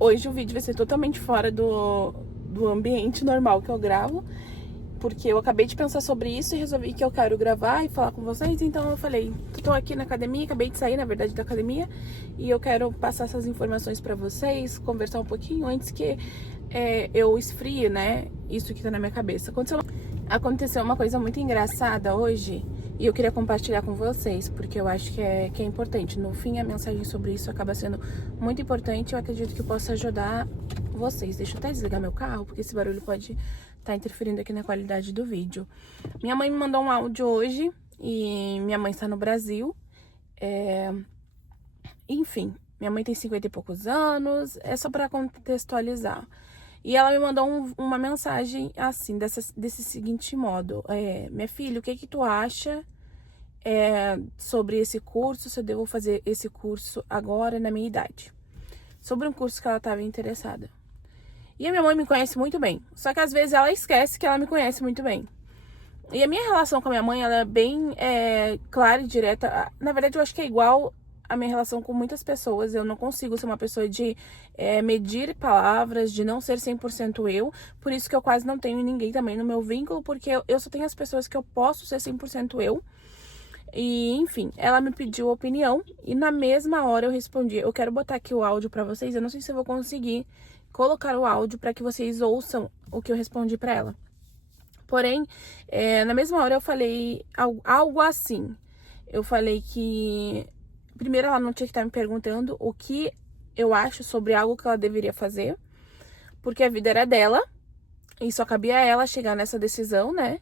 hoje o vídeo vai ser totalmente fora do ambiente normal que eu gravo, porque eu acabei de pensar sobre isso e resolvi que eu quero gravar e falar com vocês. Então eu falei, tô aqui na academia, acabei de sair, na verdade, da academia, e eu quero passar essas informações pra vocês, conversar um pouquinho antes que eu esfrie, né, isso que tá na minha cabeça. Aconteceu uma coisa muito engraçada hoje e eu queria compartilhar com vocês, porque eu acho que é importante. No fim, a mensagem sobre isso acaba sendo muito importante e eu acredito que possa ajudar vocês. Deixa eu até desligar meu carro, porque esse barulho pode estar interferindo aqui na qualidade do vídeo. Minha mãe me mandou um áudio hoje e minha mãe está no Brasil. Enfim, minha mãe tem 50 e poucos anos, é só para contextualizar. E ela me mandou uma mensagem assim, desse seguinte modo: minha filha, o que tu acha sobre esse curso, se eu devo fazer esse curso agora na minha idade? Sobre um curso que ela estava interessada. E a minha mãe me conhece muito bem, só que às vezes ela esquece que ela me conhece muito bem. E a minha relação com a minha mãe, ela é bem clara e direta. Na verdade, eu acho que é igual a minha relação com muitas pessoas. Eu não consigo ser uma pessoa de medir palavras, de não ser 100% eu. Por isso que eu quase não tenho ninguém também no meu vínculo, porque eu só tenho as pessoas que eu posso ser 100% eu. E, enfim, ela me pediu opinião e na mesma hora eu respondi. Eu quero botar aqui o áudio pra vocês. Eu não sei se eu vou conseguir colocar o áudio pra que vocês ouçam o que eu respondi pra ela. Porém, na mesma hora eu falei algo assim. Eu falei que primeiro ela não tinha que estar me perguntando o que eu acho sobre algo que ela deveria fazer, porque a vida era dela e só cabia a ela chegar nessa decisão, né?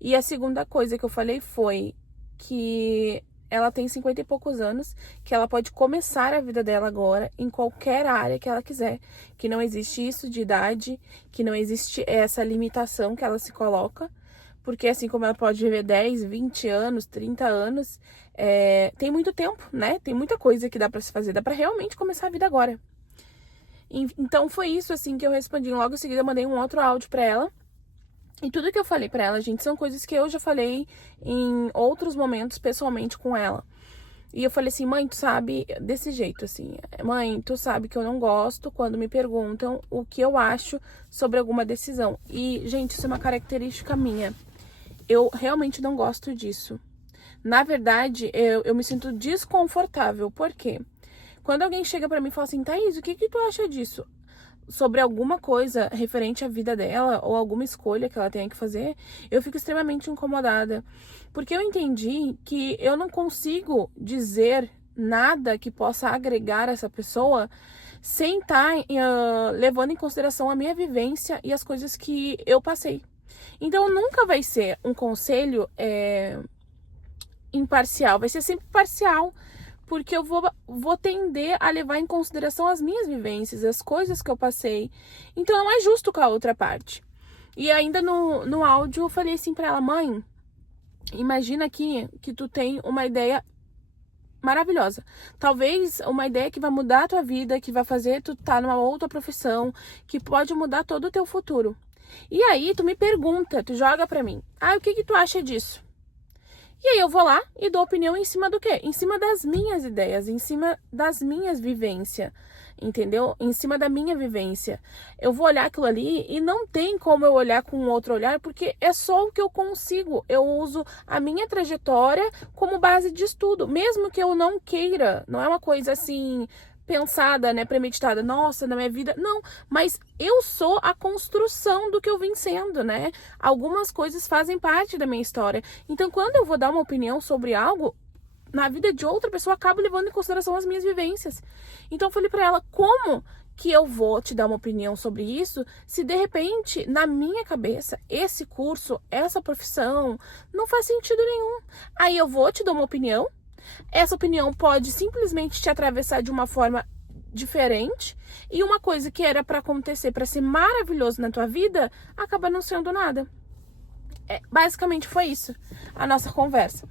E a segunda coisa que eu falei foi que ela tem 50 e poucos anos, que ela pode começar a vida dela agora em qualquer área que ela quiser, que não existe isso de idade, que não existe essa limitação que ela se coloca, porque assim como ela pode viver 10, 20 anos, 30 anos, tem muito tempo, né? Tem muita coisa que dá pra se fazer, dá pra realmente começar a vida agora. Então foi isso assim que eu respondi. Logo em seguida eu mandei um outro áudio pra ela. E tudo que eu falei pra ela, gente, são coisas que eu já falei em outros momentos pessoalmente com ela. E eu falei assim, mãe, tu sabe, desse jeito, assim, mãe, tu sabe que eu não gosto quando me perguntam o que eu acho sobre alguma decisão. E, gente, isso é uma característica minha. Eu realmente não gosto disso. Na verdade, eu me sinto desconfortável. Por quê? Quando alguém chega pra mim e fala assim, Thaís, o que tu acha disso? Sobre alguma coisa referente à vida dela ou alguma escolha que ela tenha que fazer, eu fico extremamente incomodada. Porque eu entendi que eu não consigo dizer nada que possa agregar essa pessoa sem estar levando em consideração a minha vivência e as coisas que eu passei. Então nunca vai ser um conselho imparcial, vai ser sempre parcial. Porque eu vou tender a levar em consideração as minhas vivências, as coisas que eu passei. Então não é justo com a outra parte. E ainda no áudio eu falei assim pra ela, mãe, imagina aqui que tu tem uma ideia maravilhosa. Talvez uma ideia que vai mudar a tua vida, que vai fazer tu estar numa outra profissão, que pode mudar todo o teu futuro. E aí tu me pergunta, tu joga pra mim, o que tu acha disso? E aí eu vou lá e dou opinião em cima do quê? Em cima das minhas ideias, em cima das minhas vivências, entendeu? Em cima da minha vivência. Eu vou olhar aquilo ali e não tem como eu olhar com outro olhar, porque é só o que eu consigo. Eu uso a minha trajetória como base de estudo, mesmo que eu não queira. Não é uma coisa assim pensada, né, premeditada, nossa, na minha vida, não, mas eu sou a construção do que eu vim sendo, né, algumas coisas fazem parte da minha história, então quando eu vou dar uma opinião sobre algo, na vida de outra pessoa, eu acabo levando em consideração as minhas vivências, então eu falei pra ela, como que eu vou te dar uma opinião sobre isso, se de repente, na minha cabeça, esse curso, essa profissão, não faz sentido nenhum, aí eu vou te dar uma opinião. Essa opinião pode simplesmente te atravessar de uma forma diferente e uma coisa que era pra acontecer, pra ser maravilhoso na tua vida, acaba não sendo nada. Basicamente foi isso a nossa conversa.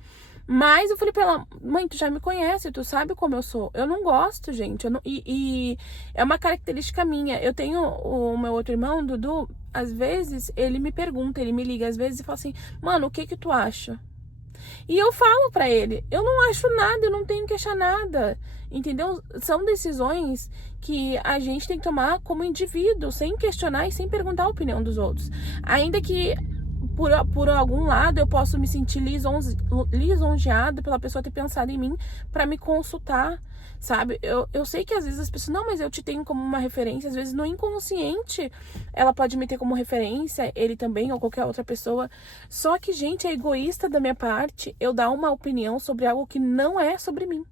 Mas eu falei pra ela, mãe, tu já me conhece, tu sabe como eu sou. Eu não gosto, gente. E é uma característica minha. Eu tenho o meu outro irmão, Dudu, às vezes ele me pergunta, ele me liga às vezes e fala assim, mano, o que tu acha? E eu falo pra ele, eu não acho nada, eu não tenho que achar nada, entendeu? São decisões que a gente tem que tomar como indivíduo, sem questionar e sem perguntar a opinião dos outros. Ainda que por algum lado eu posso me sentir lisonjeada pela pessoa ter pensado em mim para me consultar, sabe? Eu sei que às vezes as pessoas, não, mas eu te tenho como uma referência, às vezes no inconsciente ela pode me ter como referência, ele também ou qualquer outra pessoa. Só que, gente, é egoísta da minha parte eu dar uma opinião sobre algo que não é sobre mim.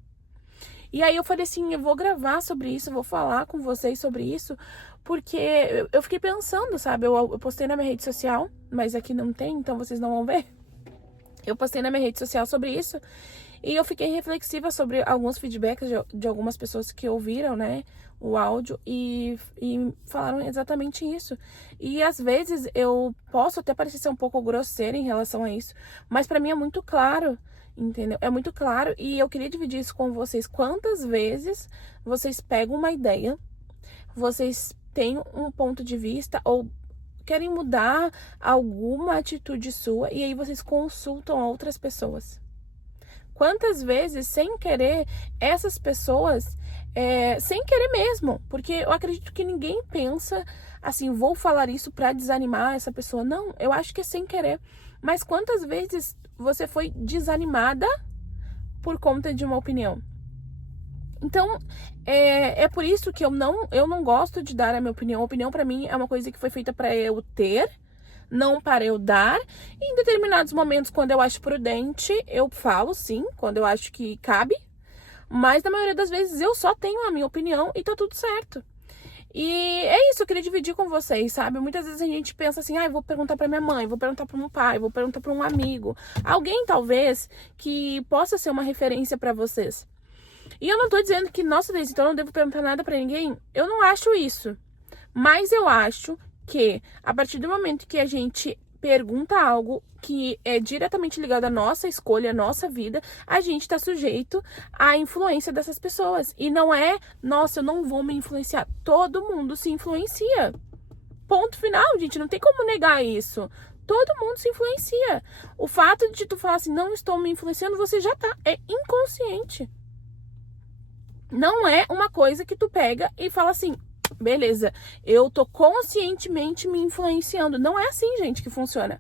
E aí eu falei assim, eu vou gravar sobre isso, eu vou falar com vocês sobre isso, porque eu fiquei pensando, sabe? Eu postei na minha rede social, mas aqui não tem, então vocês não vão ver. Eu postei na minha rede social sobre isso e eu fiquei reflexiva sobre alguns feedbacks de algumas pessoas que ouviram, né, o áudio e falaram exatamente isso. E às vezes eu posso até parecer ser um pouco grosseira em relação a isso, mas pra mim é muito claro. Entendeu? É muito claro e eu queria dividir isso com vocês. Quantas vezes vocês pegam uma ideia, vocês têm um ponto de vista ou querem mudar alguma atitude sua e aí vocês consultam outras pessoas? Quantas vezes, sem querer, essas pessoas, sem querer mesmo, porque eu acredito que ninguém pensa assim, vou falar isso pra desanimar essa pessoa. Não, eu acho que é sem querer. Mas quantas vezes você foi desanimada por conta de uma opinião? Então, é por isso que eu não gosto de dar a minha opinião. A opinião pra mim é uma coisa que foi feita pra eu ter, não para eu dar. E em determinados momentos, quando eu acho prudente, eu falo sim, quando eu acho que cabe. Mas na maioria das vezes eu só tenho a minha opinião e tá tudo certo. E é isso, eu queria dividir com vocês, sabe? Muitas vezes a gente pensa assim, vou perguntar pra minha mãe, vou perguntar pro meu pai, vou perguntar pra um amigo. Alguém, talvez, que possa ser uma referência pra vocês. E eu não tô dizendo que, nossa, Deise, então eu não devo perguntar nada pra ninguém. Eu não acho isso. Mas eu acho que, a partir do momento que a gente pergunta algo que é diretamente ligado à nossa escolha, à nossa vida, a gente tá sujeito à influência dessas pessoas. E não é, nossa, eu não vou me influenciar. Todo mundo se influencia. Ponto final, gente, não tem como negar isso. Todo mundo se influencia. O fato de tu falar assim, não estou me influenciando, você já tá. É inconsciente. Não é uma coisa que tu pega e fala assim, beleza, eu tô conscientemente me influenciando. Não é assim, gente, que funciona.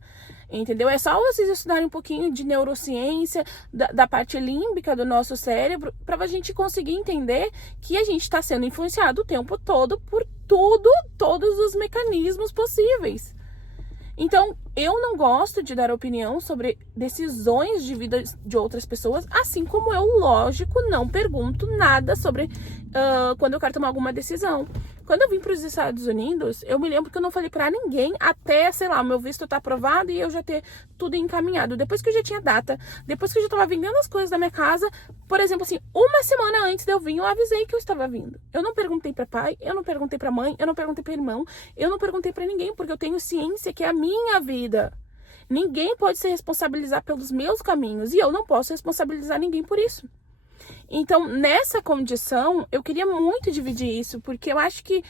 Entendeu? É só vocês estudarem um pouquinho de neurociência, da parte límbica do nosso cérebro, pra gente conseguir entender que a gente tá sendo influenciado o tempo todo por todos os mecanismos possíveis. Então, eu não gosto de dar opinião sobre decisões de vida de outras pessoas, assim como eu, lógico, não pergunto nada sobre quando eu quero tomar alguma decisão. Quando eu vim para os Estados Unidos, eu me lembro que eu não falei para ninguém até, sei lá, o meu visto tá aprovado e eu já ter tudo encaminhado. Depois que eu já tinha data, depois que eu já tava vendendo as coisas da minha casa, por exemplo, assim, uma semana antes de eu vir, eu avisei que eu estava vindo. Eu não perguntei para pai, eu não perguntei para mãe, eu não perguntei para irmão, eu não perguntei para ninguém, porque eu tenho ciência que é a minha vida. Ninguém pode se responsabilizar pelos meus caminhos e eu não posso responsabilizar ninguém por isso. Então, nessa condição, eu queria muito dividir isso, porque eu acho que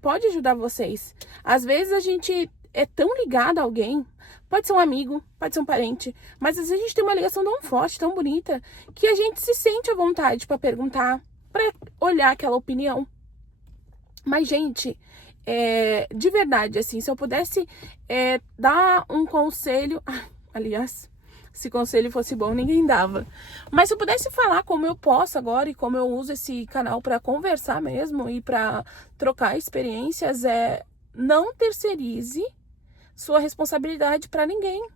pode ajudar vocês. Às vezes a gente é tão ligado a alguém, pode ser um amigo, pode ser um parente, mas às vezes a gente tem uma ligação tão forte, tão bonita, que a gente se sente à vontade para perguntar, para olhar aquela opinião. Mas, gente, de verdade, assim, se eu pudesse dar um conselho... aliás... Se conselho fosse bom, ninguém dava. Mas se eu pudesse falar como eu posso agora e como eu uso esse canal para conversar mesmo e para trocar experiências, não terceirize sua responsabilidade para ninguém.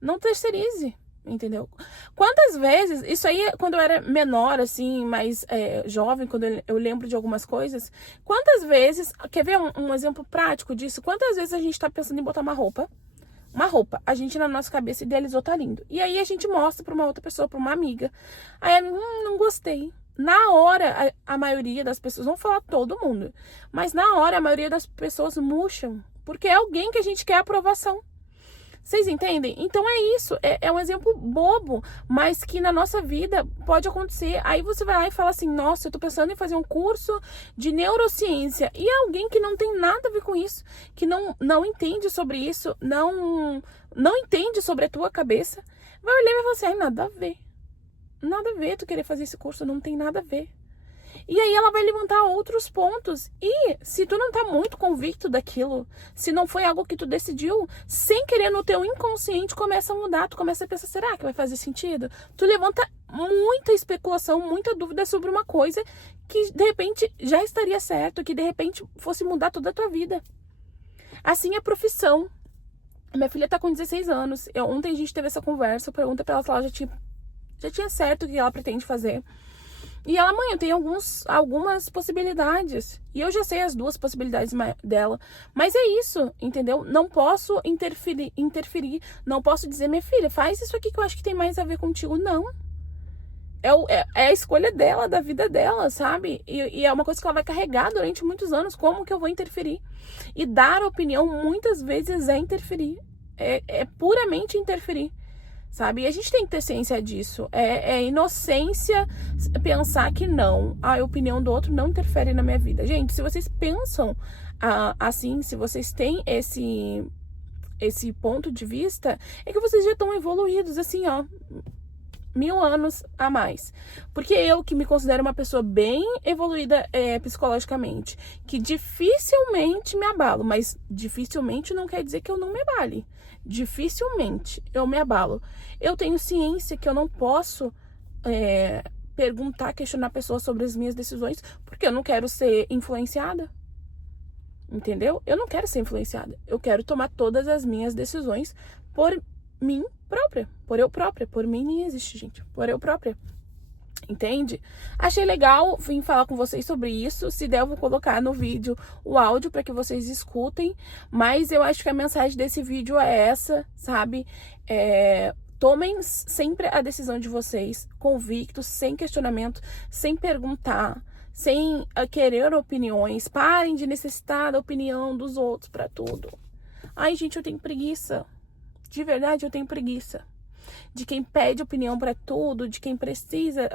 Não terceirize, entendeu? Quantas vezes, isso aí quando eu era menor, assim, mais jovem, quando eu lembro de algumas coisas, quantas vezes, quer ver um exemplo prático disso? Quantas vezes a gente tá pensando em botar uma roupa, a gente na nossa cabeça idealizou, tá lindo. E aí a gente mostra pra uma outra pessoa, pra uma amiga. Aí ela, não gostei. Na hora, a maioria das pessoas, não vou falar todo mundo, mas na hora a maioria das pessoas murcham, porque é alguém que a gente quer aprovação. Vocês entendem? Então é isso, é um exemplo bobo, mas que na nossa vida pode acontecer. Aí você vai lá e fala assim, nossa, eu tô pensando em fazer um curso de neurociência. E é alguém que não tem nada a ver com isso, que não entende sobre isso, não entende sobre a tua cabeça, vai olhar e vai falar assim, ai, nada a ver. Nada a ver tu querer fazer esse curso, não tem nada a ver. E aí ela vai levantar outros pontos. E se tu não tá muito convicto daquilo, se não foi algo que tu decidiu, sem querer no teu inconsciente começa a mudar, tu começa a pensar, será que vai fazer sentido? Tu levanta muita especulação, muita dúvida sobre uma coisa que de repente já estaria certo, que de repente fosse mudar toda a tua vida. Assim é a profissão. Minha filha tá com 16 anos. Ontem a gente teve essa conversa, eu perguntei pra ela se ela já tinha certo o que ela pretende fazer. E ela, mãe, eu tenho algumas possibilidades. E eu já sei as duas possibilidades dela. Mas é isso, entendeu? Não posso interferir. Não posso dizer, minha filha, faz isso aqui que eu acho que tem mais a ver contigo. Não. É a escolha dela, da vida dela, sabe? E é uma coisa que ela vai carregar durante muitos anos. Como que eu vou interferir? E dar opinião muitas vezes é interferir. É puramente interferir. Sabe? E a gente tem que ter ciência disso. É inocência pensar que não, a opinião do outro não interfere na minha vida. Gente, se vocês pensam assim, se vocês têm esse ponto de vista, é que vocês já estão evoluídos, assim, ó, 1000 anos a mais. Porque eu, que me considero uma pessoa bem evoluída psicologicamente, que dificilmente me abalo, mas dificilmente não quer dizer que eu não me abale. Dificilmente eu me abalo. Eu tenho ciência que eu não posso perguntar, questionar pessoas sobre as minhas decisões, porque eu não quero ser influenciada. Entendeu? Eu não quero ser influenciada. Eu quero tomar todas as minhas decisões por mim própria, por eu própria. Por mim nem existe, gente. Por eu própria. Entende? Achei legal vim falar com vocês sobre isso. Se der, eu vou colocar no vídeo o áudio para que vocês escutem. Mas eu acho que a mensagem desse vídeo é essa, sabe? Tomem sempre a decisão de vocês, convictos, sem questionamento, sem perguntar, sem querer opiniões. Parem de necessitar da opinião dos outros para tudo. Ai, gente, eu tenho preguiça. De verdade, eu tenho preguiça. De quem pede opinião pra tudo, de quem precisa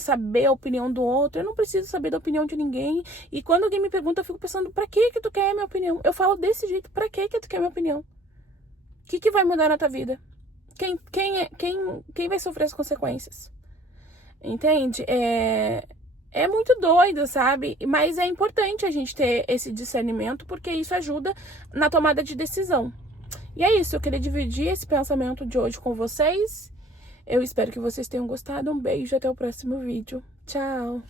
saber a opinião do outro. Eu não preciso saber da opinião de ninguém. E quando alguém me pergunta, eu fico pensando, pra que tu quer a minha opinião? Eu falo desse jeito, pra que tu quer a minha opinião? O que vai mudar na tua vida? Quem vai sofrer as consequências? Entende? É muito doido, sabe? Mas é importante a gente ter esse discernimento, porque isso ajuda na tomada de decisão. E é isso, eu queria dividir esse pensamento de hoje com vocês. Eu espero que vocês tenham gostado. Um beijo e até o próximo vídeo. Tchau!